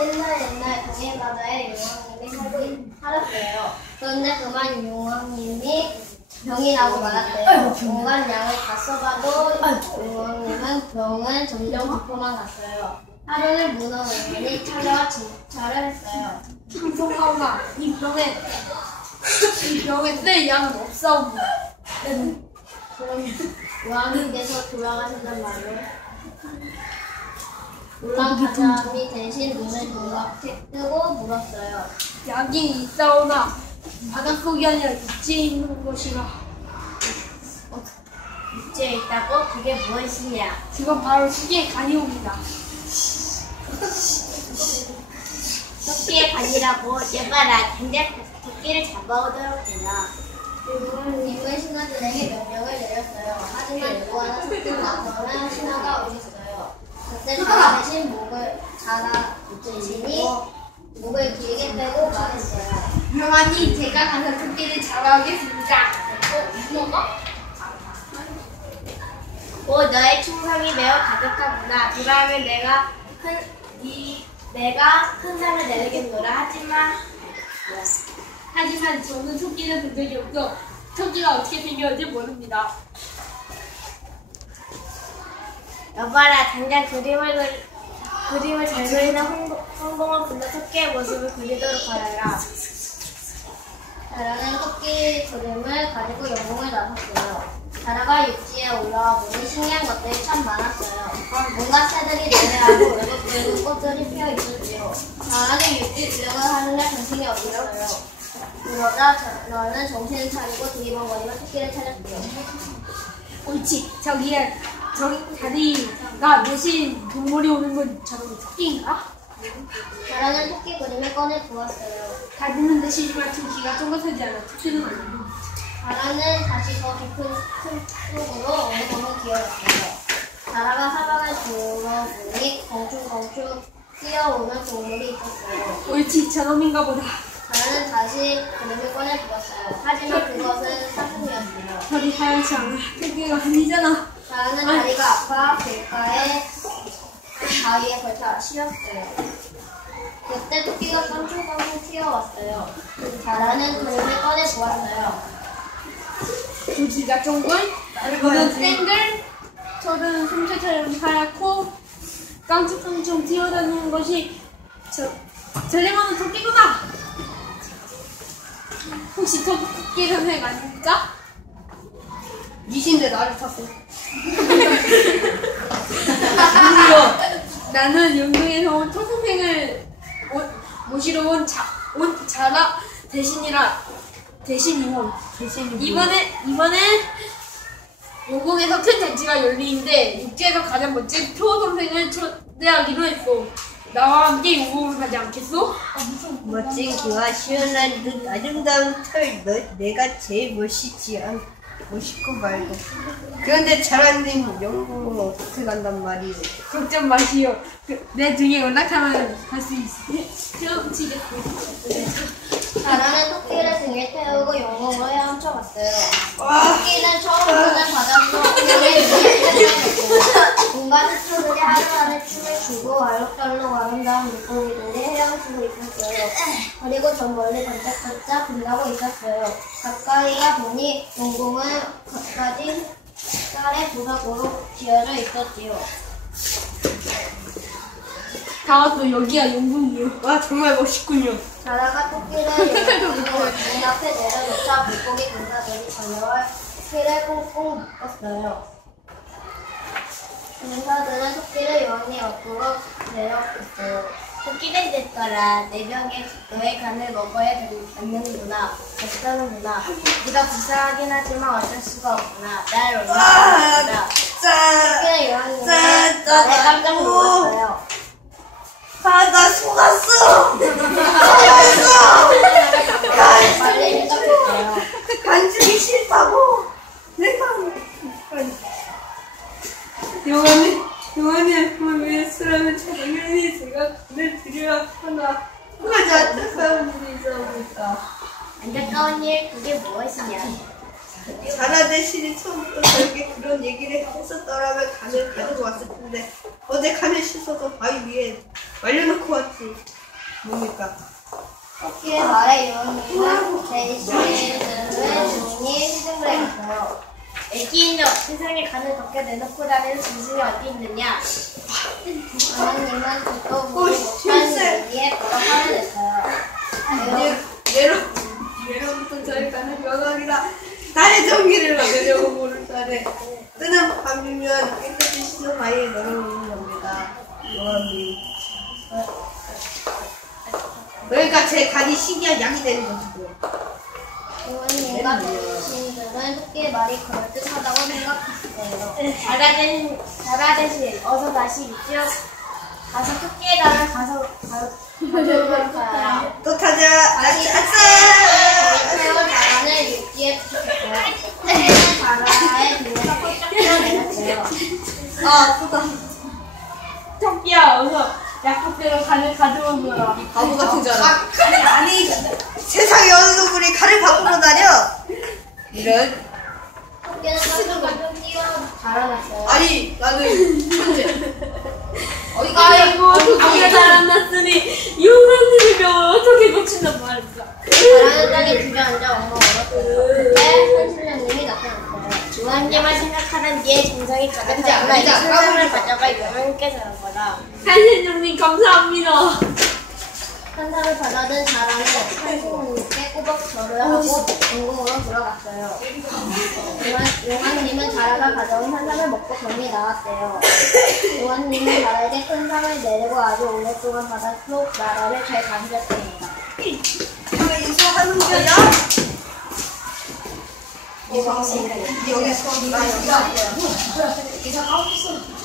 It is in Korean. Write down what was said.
옛날 동해 바다에 용왕님이 살았어요. 그런데 그만 용왕님이 병이 나고 말았대요. 온갖 약을 다 써봐도 용왕님은 병은 점점 고쳐만 갔어요. 하루는 문어 용왕이 찾아와 진찰을 했어요. 성하오나 이 병에 쓸 약은 없사옵니다. 그럼 용왕님께서 돌아가신단 말이에요. 올랑가자미 대신 눈을 동그랗게 뜨고 물었어요. 약이 있사오나 바닷속이 아니라 육지에 있는 것이라. 육지에 있다고? 그게 무엇이냐? 그건 바로 시계의 간이옵니다. 토끼의 간이라고 얘봐라. 당장 토끼를 잡아오도록 해라. 용왕님은 신하들에게 명령을 내렸어요. 하지만 누구 하나 설득 나서는 신하가 오셨어요. 그때 자라 대신 대신이 목을 길게 빼고 말했어요. 명하니 제가 가서 토끼를 잡아오겠습니다. 문어가? 오, 너의 충성이 매우 가득하구나. 그러면 내가 큰 상을 내리겠노라. 하지만 저는 토끼를 본 적이 없어 토끼가 어떻게 생겼는지 모릅니다. 여봐라, 당장 그림을 잘 그리는 홍봉을 불러 토끼의 모습을 그리도록 하여라. 자라는 토끼 그림을 가지고 영웅을 나섰어요. 자라가 육지에 올라와 보니 신기한 것들이 참 많았어요. 온갖 새들이 노래하고 붉은 꽃들이 피어 있었지요. 자라는 육지 구경을 하는데 정신이 없었어요. 그러자 저는 정신을 차리고 두리번거리며 토끼를 찾았지요. 옳지, 자리가 대신 동물이 오는 건 저런 토끼인가? 자라는 토끼 그림을 꺼내 보았어요. 다리는 대신이지만 토끼가 쫑긋하지 않아 토끼는 아니고. 자라는 다시 더 깊은 틈 속으로 어느 정도 기어갔어요. 자라가 사방을 둘러보니 껑충껑충 뛰어오는 동물이 있었어요. 옳지, 저놈인가 보다. 자라는 다시 그림을 꺼내 보았어요. 하지만 그것은 사슴이었어요. 저리 하얗지 않아 토끼가 아니잖아. 자라는 다리가 아파 길가에 바위에 걸쳐 쉬었어요. 그때 토끼가 껑충껑충 튀어왔어요. 자라는 그림을 꺼내 보았어요. 고지가 쫑글, 이거는 땡글, 저는 솜사처럼 하얗고 깡충깡충 튀어다니는 것이 젤리만은 토끼구나! 혹시 토끼 선생 아닙니까? 니신데 나를 탔어. 나는 영동에서 온 토선생을 모시러 온 자라 대신이요. 이번에 용궁에서 큰 잔치가 열리는데 육지에서 가장 멋진 표 선생을 초대하기로 했어. 나와 함께 용궁을 가지 않겠소? 멋진 기와 시원한 듯 아름다운 털 내가 제일 멋있고 말고 그런데 자라님 영국은 어떻게 간단 말이오. 걱정 마시오. 내 등에 올라타면 갈 수 있어. 자라는 토끼를 등에 태우고 영웅으로 헤엄쳐갔어요. 토끼는 처음 보는 바닷속 풍경에 눈이 온갖 흑초들이 하루하루 춤을 추고 알록달록 아름다운 물고기들이 헤엄치고 있었어요. 그리고 저 멀리 반짝반짝 빛나고 있었어요. 가까이 가보니 용궁은 겉까지 쌀의 부석으로 지어져 있었지요. 다 왔어. 여기가 용궁이요. 와 정말 멋있군요. 자라가 토끼를 문 앞에 내려놓자 물고기 군사들이 달려와 토끼를 꽁꽁 묶었어요. 군사들은 토끼를 여왕이 옆으로 내려갔어요. 토끼는 됐더라. 내 병에 너의 간을 먹어야 되는구나. 어쩌는구나. 네가 불쌍하긴 하지만 어쩔 수가 없구나. 날 올라가라. 토끼는 여왕님을 말에 깜짝 놀랐어요. 나 속았어. 빨리 생각했어요. 간주기 싫다고. 내가 용환이 왜 쓰라면 당연히 제가 간을 드려야 하나. 하지 안타까운 일이 있어오고 있다. 안타까운 일 그게 무엇이냐? 자라 대신에 처음부터 저에게 그런 얘기를 했었더라면 간을 가지고 왔을 텐데 어제 간을 씻어서 바위 위에 말려놓고 왔지. 뭡니까? 토끼의 말에 요원님은 제시를 주인이 시중을 했어요. 애기인데 세상에 간을 덮게 내놓고 다니는 짐승이 어디 있느냐? 요원님은 듣도 보지 못한 얘기에 뭐라 화를 냈어요. 예로부터 저희가는 명왕이라 달의 정기를 얻으려고 모를 달에 뜨는 밤이면 깨끗이 씻어 바위에 넣어놓는 겁니다. 명왕님. 그러니까 제 간이 신기한 양이 되는 것이고요. 요원님과 대신들은 토끼의 말이 그럴듯하다고 생각했어요. 자라 대신 어서 다시 육지로 가서 토끼의 달을 가져오도록 하라. 또 타자. 아싸! 새우 자란을 육지에 붙였어요. 새우는 자라의 뒤에서 펄쩍 뛰어내렸어요. 토끼야 어서 약속대로 간을 가져오거라. 바보 같은 줄 알아. 아니, 세상에 어느 놈들이 칼을 바꾸러 다녀? 이런. 토끼는 펄쩍 뛰어 자라났어요. 아니, 나는 천재. 아이고 토끼가 자라났으니 용왕님의 병을 어떻게 고친단 말이야. 자라는 땅에 주저앉아 엉엉 울었어요. 그때 선신령님이 나타났어요. 용왕님을 생각하는 네의 정성이 가득하구나. 아니자, 이 아니자. 세상을 가져가 용왕님께 전한 거다. 한신령님 감사합니다. 한상을 받아든 자라는 선신령님께 꼬박 절을 하고 궁궁으로 들어갔어요. 용왕님은 자라가 가져온 한상을 먹고 병이 나왔대요. 용왕님은 자라에게 큰 상을 내리고 아주 오랫동안 바닷속 나라를 잘 가르쳤습니다. 이거 인수하는 거야? 여기서 나 여기서. 기사 까먹었어.